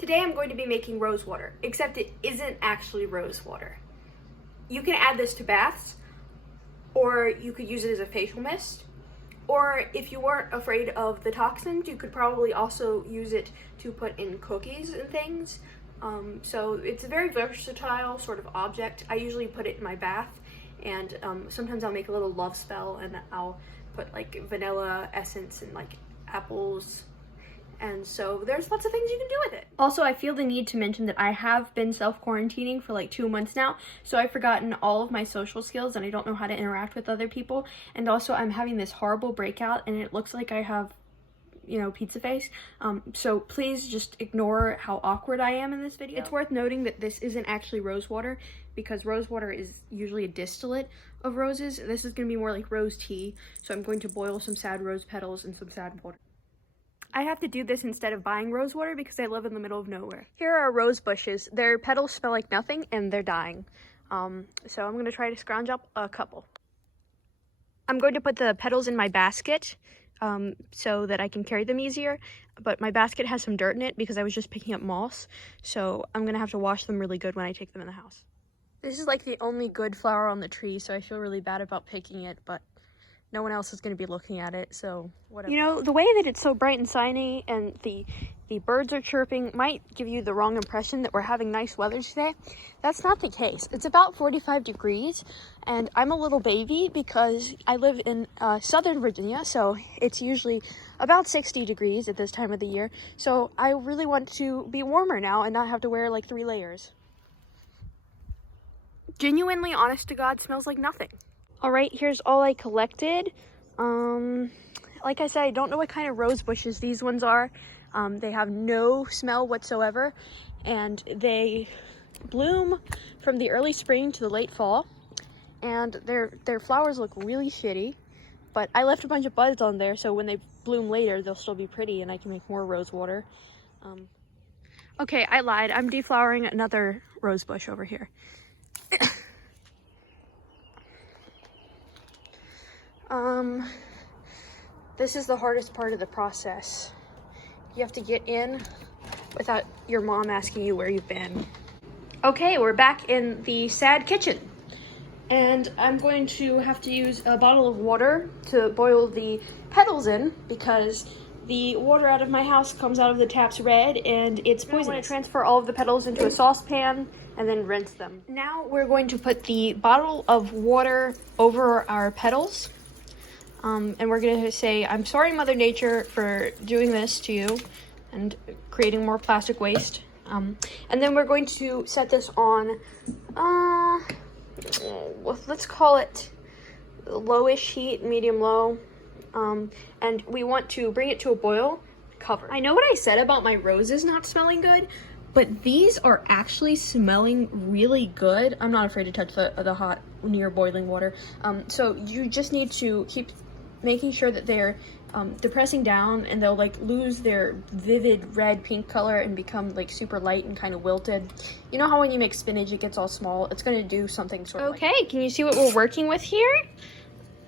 Today I'm going to be making rose water, except it isn't actually rose water. You can add this to baths, or you could use it as a facial mist, or if you weren't afraid of the toxins, you could probably also use it to put in cookies and things. So it's a very versatile sort of object. I usually put it in my bath, and sometimes I'll make a little love spell and I'll put like vanilla essence and like apples. And so there's lots of things you can do with it. Also, I feel the need to mention that I have been self-quarantining for like 2 months now, so I've forgotten all of my social skills and I don't know how to interact with other people. And also I'm having this horrible breakout and it looks like I have, you know, pizza face. So please just ignore how awkward I am in this video. It's worth noting that this isn't actually rose water because rose water is usually a distillate of roses. This is gonna be more like rose tea. So I'm going to boil some sad rose petals and some sad water. I have to do this instead of buying rose water because I live in the middle of nowhere. Here are rose bushes. Their petals smell like nothing and they're dying. So I'm gonna try to scrounge up a couple. I'm going to put the petals in my basket so that I can carry them easier. But my basket has some dirt in it because I was just picking up moss. So I'm gonna have to wash them really good when I take them in the house. This is like the only good flower on the tree, so I feel really bad about picking it, but no one else is going to be looking at it, so whatever. You know, the way that it's so bright and shiny and the birds are chirping might give you the wrong impression that we're having nice weather today. That's not the case. It's about 45 degrees, and I'm a little baby because I live in Southern Virginia, so it's usually about 60 degrees at this time of the year. So I really want to be warmer now and not have to wear like 3 layers. Genuinely, honest to God, smells like nothing. All right, here's all I collected. Like I said, I don't know what kind of rose bushes these ones are. They have no smell whatsoever, and they bloom from the early spring to the late fall, and their flowers look really shitty, but I left a bunch of buds on there, so when they bloom later, they'll still be pretty, and I can make more rose water. Okay, I lied. I'm deflowering another rose bush over here. This is the hardest part of the process. You have to get in without your mom asking you where you've been. Okay, we're back in the sad kitchen. And I'm going to have to use a bottle of water to boil the petals in because the water out of my house comes out of the taps red and it's poisonous. I'm going to transfer all of the petals into a saucepan and then rinse them. Now we're going to put the bottle of water over our petals. And we're going to say, I'm sorry, Mother Nature, for doing this to you and creating more plastic waste. And then we're going to set this on, let's call it lowish heat, medium low. And we want to bring it to a boil, cover. I know what I said about my roses not smelling good, but these are actually smelling really good. I'm not afraid to touch the hot, near boiling water. So you just need to keep making sure that they're depressing down and they'll like lose their vivid red pink color and become like super light and kind of wilted. You know how when you make spinach it gets all small? It's going to do something sort of Okay, can you see what we're working with here?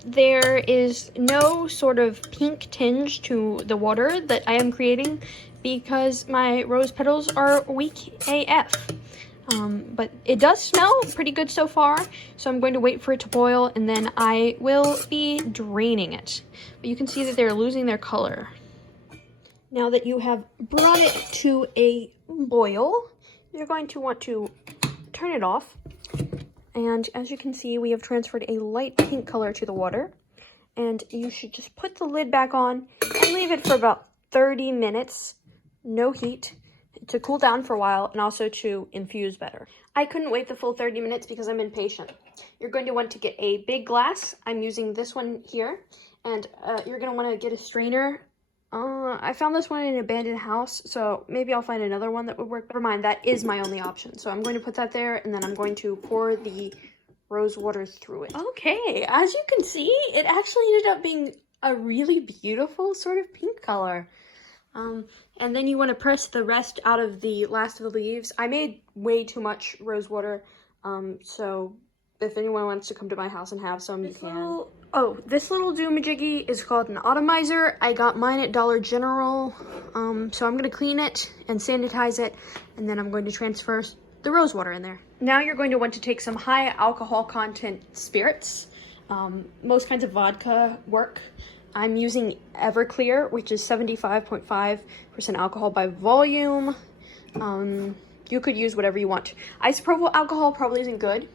There is no sort of pink tinge to the water that I am creating because my rose petals are weak AF. But it does smell pretty good so far, so I'm going to wait for it to boil and then I will be draining it. But you can see that they're losing their color. Now that you have brought it to a boil, you're going to want to turn it off. And as you can see, we have transferred a light pink color to the water. And you should just put the lid back on and leave it for about 30 minutes, no heat, to cool down for a while and also to infuse better. I couldn't wait the full 30 minutes because I'm impatient. You're going to want to get a big glass. I'm using this one here. And you're going to want to get a strainer. I found this one in an abandoned house, so maybe I'll find another one that would work. Never mind, that is my only option. So I'm going to put that there and then I'm going to pour the rose water through it. Okay, as you can see, it actually ended up being a really beautiful sort of pink color. And then you want to press the rest out of the last of the leaves. I made way too much rose water, so if anyone wants to come to my house and have some, you can. This little Oh, this little doomajiggy is called an atomizer. I got mine at Dollar General. So I'm gonna clean it and sanitize it, and then I'm going to transfer the rose water in there. Now you're going to want to take some high alcohol content spirits. Most kinds of vodka work. I'm using Everclear, which is 75.5% alcohol by volume. You could use whatever you want. Isopropyl alcohol probably isn't good.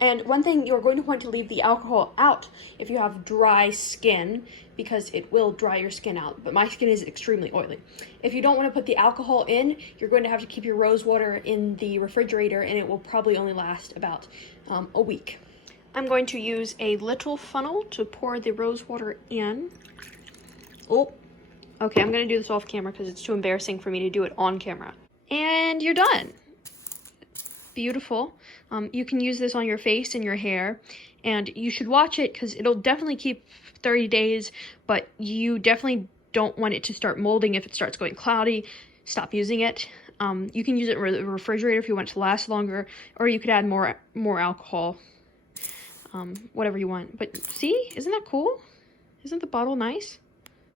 And one thing, you're going to want to leave the alcohol out if you have dry skin, because it will dry your skin out. But my skin is extremely oily. If you don't want to put the alcohol in, you're going to have to keep your rose water in the refrigerator, and it will probably only last about a week. I'm going to use a little funnel to pour the rose water in. Oh, okay, I'm going to do this off camera because it's too embarrassing for me to do it on camera. And you're done. Beautiful. You can use this on your face and your hair, and you should watch it because it'll definitely keep 30 days, but you definitely don't want it to start molding. If it starts going cloudy, stop using it. You can use it in the refrigerator if you want it to last longer, or you could add more alcohol, whatever you want. But see, isn't that cool? Isn't the bottle nice?